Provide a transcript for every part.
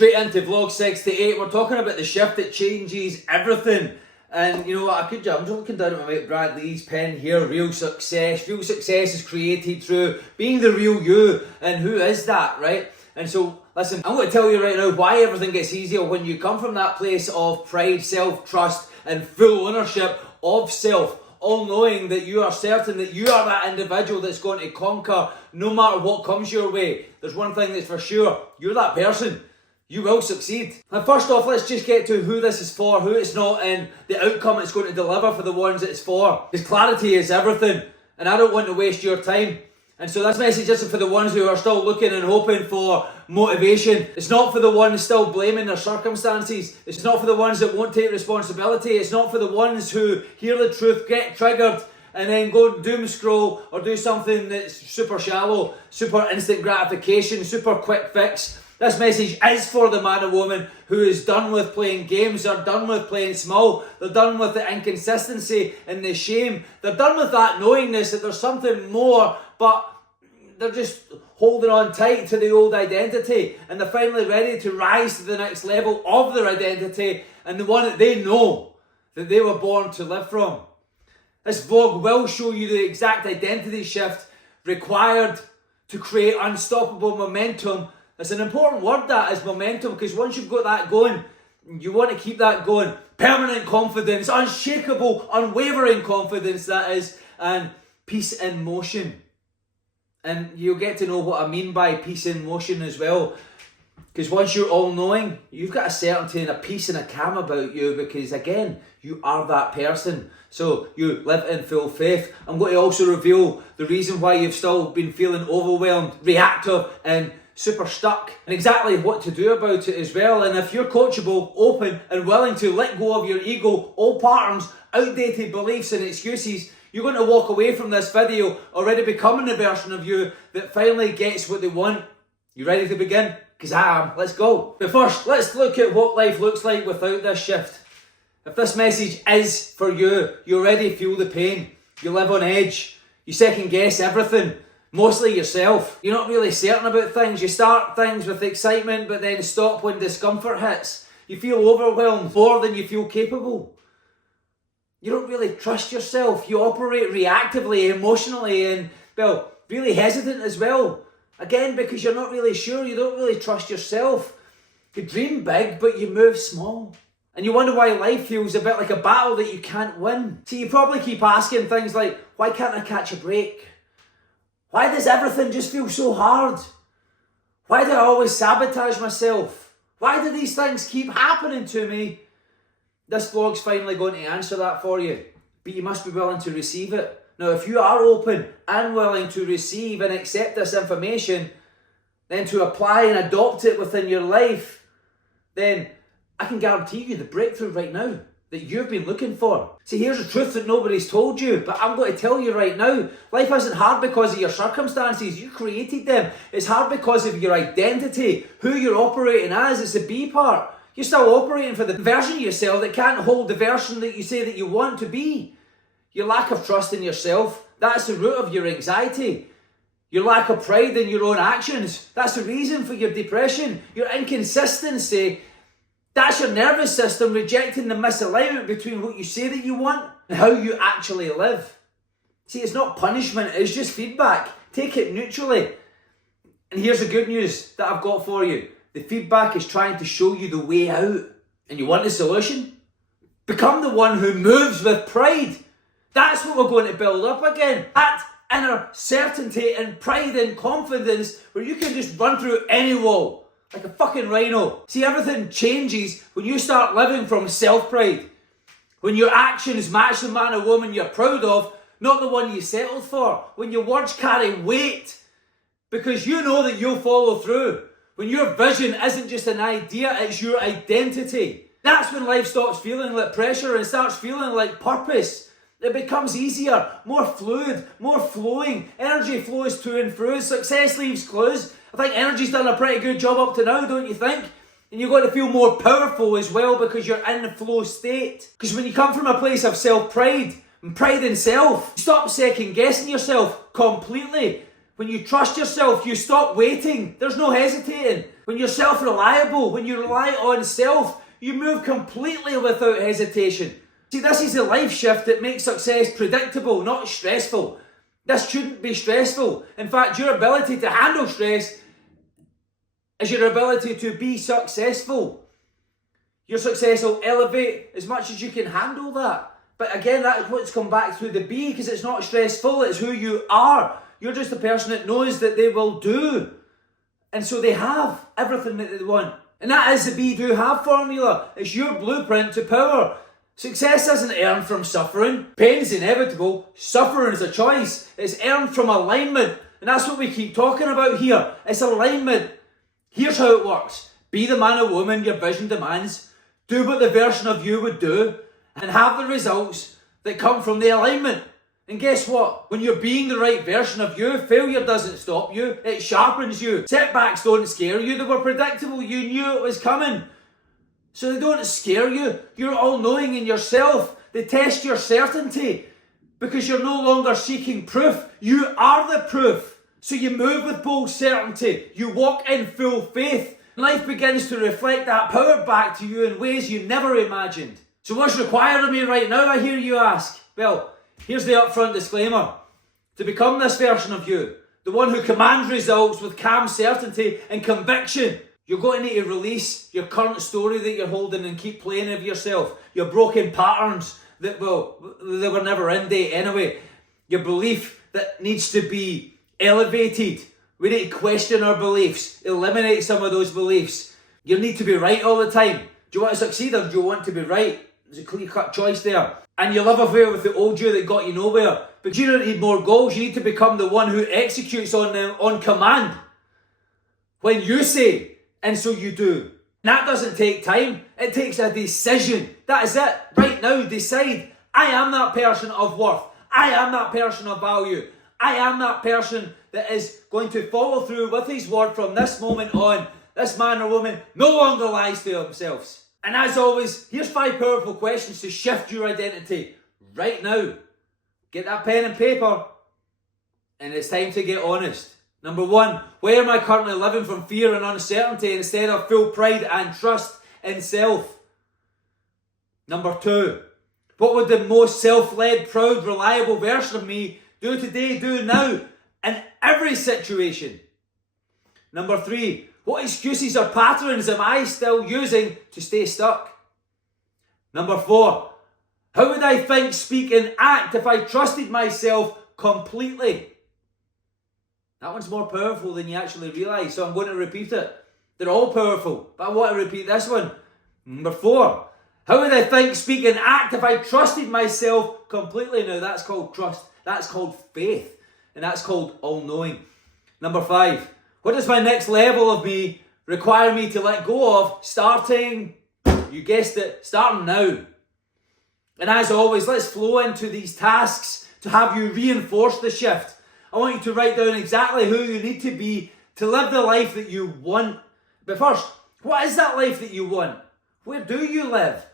Straight into vlog 68, we're talking about the shift that changes everything. And you know what, I'm just looking down at my mate Brad Lee's pen here, real success. Real success is created through being the real you. And who is that, right? And so, listen, I'm going to tell you right now why everything gets easier when you come from that place of pride, self-trust, and full ownership of self. All knowing that you are certain that you are that individual that's going to conquer no matter what comes your way. There's one thing that's for sure, you're that person. You will succeed. And first off, let's just get to who this is for, who it's not, and the outcome it's going to deliver for the ones it's for. Because clarity is everything, and I don't want to waste your time. And so this message isn't for the ones who are still looking and hoping for motivation. It's not for the ones still blaming their circumstances. It's not for the ones that won't take responsibility. It's not for the ones who hear the truth, get triggered, and then go doom scroll or do something that's super shallow, super instant gratification, super quick fix. This message is for the man or woman who is done with playing games, they're done with playing small, they're done with the inconsistency and the shame, they're done with that knowingness that there's something more, but they're just holding on tight to the old identity, and they're finally ready to rise to the next level of their identity and the one that they know that they were born to live from. This vlog will show you the exact identity shift required to create unstoppable momentum. It's an important word, that is momentum, because once you've got that going, you want to keep that going. Permanent confidence, unshakable, unwavering confidence, that is, and peace in motion. And you'll get to know what I mean by peace in motion as well. Because once you're all-knowing, you've got a certainty and a peace and a calm about you, because again, you are that person. So you live in full faith. I'm going to also reveal the reason why you've still been feeling overwhelmed, reactive, and super stuck, and exactly what to do about it as well. And if you're coachable, open, and willing to let go of your ego, old patterns, outdated beliefs and excuses, you're going to walk away from this video already becoming the version of you that finally gets what they want. You ready to begin? Because I am. Let's go. But first, let's look at what life looks like without this shift. If this message is for you, you already feel the pain. You live on edge. You second guess everything. Mostly yourself. You're not really certain about things. You start things with excitement, but then stop when discomfort hits. You feel overwhelmed more than you feel capable. You don't really trust yourself. You operate reactively, emotionally, and, well, really hesitant as well. Again, because you're not really sure. You don't really trust yourself. You dream big, but you move small. And you wonder why life feels a bit like a battle that you can't win. So you probably keep asking things like, why can't I catch a break? Why does everything just feel so hard? Why do I always sabotage myself? Why do these things keep happening to me? This vlog's finally going to answer that for you, but you must be willing to receive it. Now, if you are open and willing to receive and accept this information, then to apply and adopt it within your life, then I can guarantee you the breakthrough right now that you've been looking for. See, here's the truth that nobody's told you, but I'm going to tell you right now. Life isn't hard because of your circumstances. You created them. It's hard because of your identity, who you're operating as. It's the B part. You're still operating for the version of yourself that can't hold the version that you say that you want to be. Your lack of trust in yourself, that's the root of your anxiety. Your lack of pride in your own actions, that's the reason for your depression. Your inconsistency, that's your nervous system rejecting the misalignment between what you say that you want and how you actually live. See, it's not punishment, it's just feedback. Take it neutrally. And here's the good news that I've got for you. The feedback is trying to show you the way out. And you want the solution? Become the one who moves with pride. That's what we're going to build up again. That inner certainty and pride and confidence where you can just run through any wall. Like a fucking rhino. See, everything changes when you start living from self-pride. When your actions match the man or woman you're proud of, not the one you settled for. When your words carry weight, because you know that you'll follow through. When your vision isn't just an idea, it's your identity. That's when life stops feeling like pressure and starts feeling like purpose. It becomes easier, more fluid, more flowing. Energy flows to and through. Success leaves clues. I think energy's done a pretty good job up to now, don't you think? And you've got to feel more powerful as well because you're in the flow state. Because when you come from a place of self-pride and pride in self, you stop second-guessing yourself completely. When you trust yourself, you stop waiting. There's no hesitating. When you're self-reliable, when you rely on self, you move completely without hesitation. See, this is the life shift that makes success predictable, not stressful. This shouldn't be stressful. In fact, your ability to handle stress is your ability to be successful. Your success will elevate as much as you can handle that. But again, that's what's come back through the B, because it's not stressful, it's who you are. You're just a person that knows that they will do. And so they have everything that they want. And that is the be, do, have formula. It's your blueprint to power. Success isn't earned from suffering. Pain is inevitable. Suffering is a choice. It's earned from alignment. And that's what we keep talking about here. It's alignment. Here's how it works. Be the man or woman your vision demands. Do what the version of you would do. And have the results that come from the alignment. And guess what? When you're being the right version of you, failure doesn't stop you. It sharpens you. Setbacks don't scare you. They were predictable. You knew it was coming. So they don't scare you. You're all-knowing in yourself. They test your certainty because you're no longer seeking proof. You are the proof. So you move with bold certainty. You walk in full faith. Life begins to reflect that power back to you in ways you never imagined. So what's required of me right now, I hear you ask? Well, here's the upfront disclaimer. To become this version of you, the one who commands results with calm certainty and conviction, you're going to need to release your current story that you're holding and keep playing of yourself. Your broken patterns that, well, they were never in date anyway. Your belief that needs to be elevated. We need to question our beliefs, eliminate some of those beliefs. You need to be right all the time. Do you want to succeed or do you want to be right? There's a clear-cut choice there. And you live affair with the old you that got you nowhere. But you don't need more goals. You need to become the one who executes on them on command. When you say, and so you do. And that doesn't take time. It takes a decision. That is it. Right now, decide. I am that person of worth. I am that person of value. I am that person that is going to follow through with his word from this moment on. This man or woman no longer lies to themselves. And as always, here's 5 powerful questions to shift your identity right now. Get that pen and paper, and it's time to get honest. Number 1, where am I currently living from fear and uncertainty instead of full pride and trust in self? Number 2, what would the most self-led, proud, reliable version of me do today, do now, in every situation? Number 3, what excuses or patterns am I still using to stay stuck? Number 4, how would I think, speak and act if I trusted myself completely? That one's more powerful than you actually realise, so I'm going to repeat it. They're all powerful, but I want to repeat this one. Number 4, how would I think, speak and act if I trusted myself completely? Now that's called trust, that's called faith, and that's called all-knowing. Number 5, what does my next level of me require me to let go of starting, you guessed it, starting now? And as always, let's flow into these tasks to have you reinforce the shift. I want you to write down exactly who you need to be to live the life that you want. But first, what is that life that you want? Where do you live?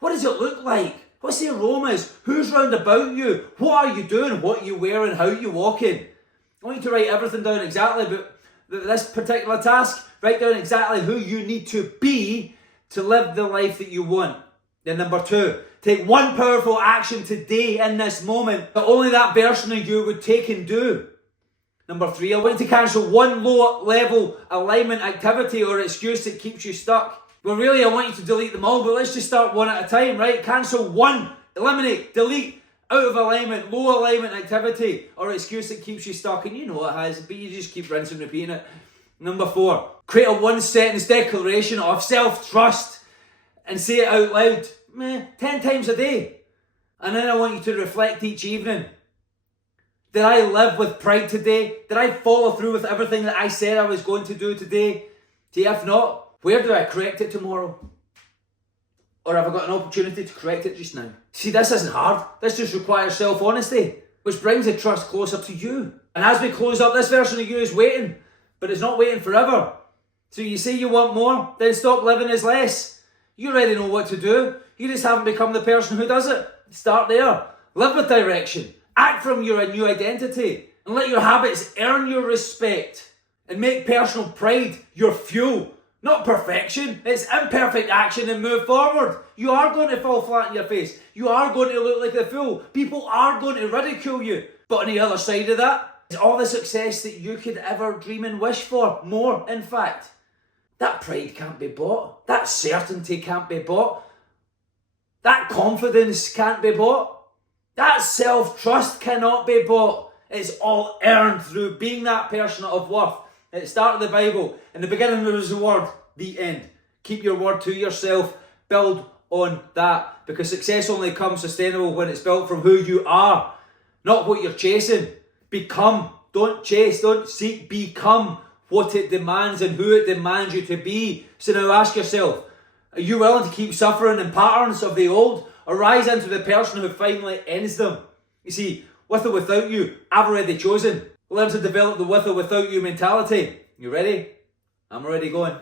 What does it look like? What's the aromas? Who's round about you? What are you doing? What are you wearing? How are you walking? I want you to write everything down exactly, but this particular task, write down exactly who you need to be to live the life that you want. Then number 2, take one powerful action today in this moment that only that version of you would take and do. Number 3, I want you to cancel one low level alignment activity or excuse that keeps you stuck. Well, really, I want you to delete them all, but let's just start one at a time, right? Cancel one, eliminate, delete, out of alignment, low alignment activity or excuse that keeps you stuck. And you know it has, but you just keep rinsing and repeating it. Number 4, create a 1-sentence declaration of self-trust and say it out loud 10 times a day. And then I want you to reflect each evening. Did I live with pride today? Did I follow through with everything that I said I was going to do today? See, if not, where do I correct it tomorrow? Or have I got an opportunity to correct it just now? See, this isn't hard. This just requires self-honesty, which brings the trust closer to you. And as we close up, this version of you is waiting, but it's not waiting forever. So you say you want more, then stop living as less. You already know what to do. You just haven't become the person who does it. Start there. Live with direction. Act from your new identity. And let your habits earn your respect. And make personal pride your fuel. Not perfection. It's imperfect action and move forward. You are going to fall flat on your face. You are going to look like a fool. People are going to ridicule you. But on the other side of that is all the success that you could ever dream and wish for. More, in fact. That pride can't be bought. That certainty can't be bought. That confidence can't be bought. That self-trust cannot be bought. It's all earned through being that person of worth. At the start of the Bible, in the beginning there was the word, the end. Keep your word to yourself. Build on that. Because success only comes sustainable when it's built from who you are, not what you're chasing. Become. Don't chase. Don't seek. Become what it demands and who it demands you to be. So now ask yourself, are you willing to keep suffering in patterns of the old, or rise into the person who finally ends them? You see, with or without you, I've already chosen. Learn to develop the with or without you mentality. You ready? I'm already going.